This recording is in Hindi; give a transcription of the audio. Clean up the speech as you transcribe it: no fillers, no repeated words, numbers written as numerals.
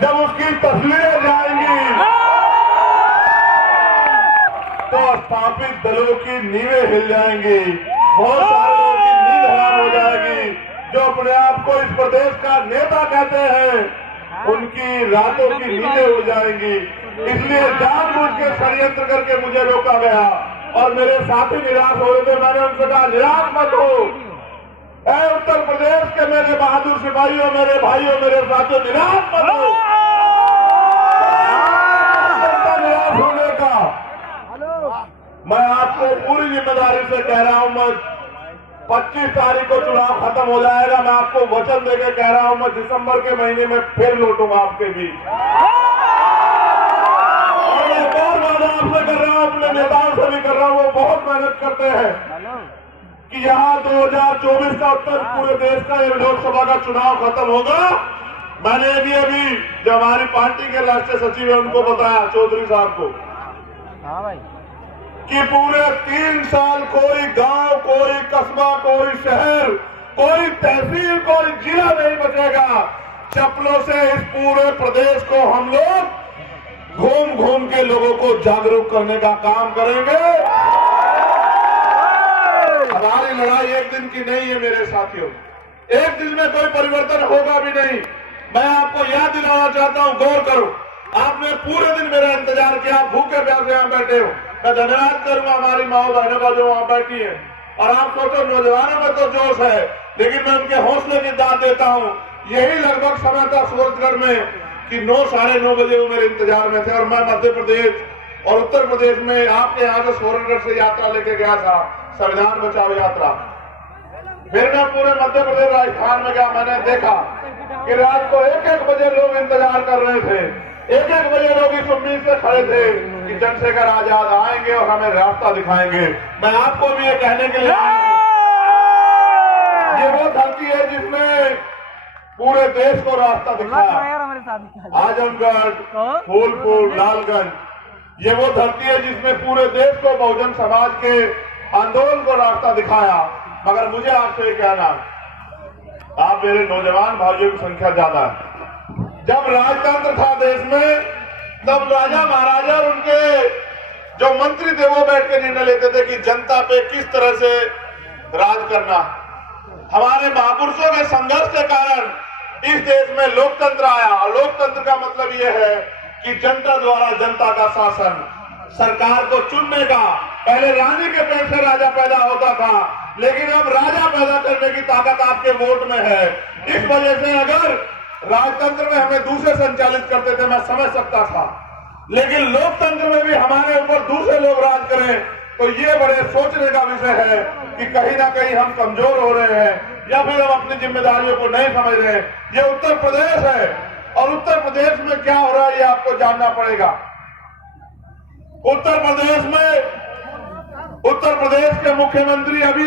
जब उसकी तस्वीरें जाएंगी तो स्थापित दलों की नींवें हिल जाएंगी, बहुत सारे लोगों की नींद हराम हो जाएगी। जो अपने आप को इस प्रदेश का नेता कहते हैं उनकी रातों की नींदें उड़ जाएंगी। इसलिए जानबूझ के षड्यंत्र करके मुझे रोका गया और मेरे साथी निराश हो रहे थे। मैंने उनसे कहा निराश मत हो, ऐ उत्तर प्रदेश के मेरे बहादुर सिपाहियों, मेरे भाइयों, मेरे साथियों, निराश मत हो। निराश होने का मैं आपको पूरी जिम्मेदारी से कह रहा हूं। मैं 25 तारीख को चुनाव खत्म हो जाएगा, मैं आपको वचन देकर कह रहा हूं, मैं दिसंबर के महीने में फिर लौटूंगा आपके बीच। और मैं एक और वादा आपसे कर रहा हूं, अपने नेताओं से भी कर रहा हूं, वो बहुत मेहनत करते हैं कि यहाँ 2024 का उत्तर पूरे देश का ये लोकसभा का चुनाव खत्म होगा। मैंने अभी जो हमारी पार्टी के राष्ट्रीय सचिव है उनको बताया, चौधरी साहब को, कि पूरे 3 साल कोई गांव, कोई कस्बा, कोई शहर, कोई तहसील, कोई जिला नहीं बचेगा। चप्पलों से इस पूरे प्रदेश को हम लोग घूम घूम के लोगों को जागरूक करने का काम करेंगे। हमारी लड़ाई एक दिन की नहीं है मेरे साथियों, एक दिन में कोई परिवर्तन होगा भी नहीं। मैं आपको याद दिलाना चाहता हूं, गौर करो, आपने पूरे दिन मेरा इंतजार किया, भूखे प्यासे यहां बैठे हो। मैं धन्यवाद करूंगा हमारी माओ बहनों का जो वहां बैठी है। और आप सोचो नौजवानों में तो जोश है, लेकिन मैं उनके हौसले की दाद देता हूं। यही लगभग समय था सूरजगढ़ में कि 9, साढ़े 9 बजे वो मेरे इंतजार में थे और मैं मध्य प्रदेश और उत्तर प्रदेश में आपके यहाँ से सूरजगढ़ से यात्रा लेके गया था, संविधान बचाओ यात्रा। फिर मैं पूरे मध्य प्रदेश राजस्थान में गया, मैंने देखा कि रात को 1-1 बजे लोग इंतजार कर रहे थे, 1-1 बजे लोग इस उम्मीद से खड़े थे कि चंद्रशेखर आजाद आएंगे और हमें रास्ता दिखाएंगे। मैं आपको भी ये कहने के लिए आया हूं, ये वो धरती है जिसने पूरे देश को रास्ता दिखाया। आजमगढ़, फूलपुर, लालगंज, ये वो धरती है जिसने पूरे देश को बहुजन समाज के आंदोलन को रास्ता दिखाया। मगर मुझे आपसे ये कहना, आप मेरे नौजवान भाइयों की संख्या ज्यादा है। जब राजतंत्र था देश में, तब राजा महाराजा और उनके जो मंत्री थे वो बैठ के निर्णय लेते थे कि जनता पे किस तरह से राज करना। हमारे महापुरुषों के संघर्ष के कारण इस देश में लोकतंत्र आया। और लोकतंत्र का मतलब यह है कि जनता द्वारा जनता का शासन, सरकार को चुनने का। पहले रानी के पेट से राजा पैदा होता था, लेकिन अब राजा पैदा करने की ताकत आपके वोट में है। इस वजह से अगर राजतंत्र में हमें दूसरे संचालित करते थे, मैं समझ सकता था, लेकिन लोकतंत्र में भी हमारे ऊपर दूसरे लोग राज करें तो ये बड़े सोचने का विषय है कि कहीं ना कहीं हम कमजोर हो रहे हैं या फिर हम अपनी जिम्मेदारियों को नहीं समझ रहे हैं। ये उत्तर प्रदेश है और उत्तर प्रदेश में क्या हो रहा है ये आपको जानना पड़ेगा। उत्तर प्रदेश के मुख्यमंत्री अभी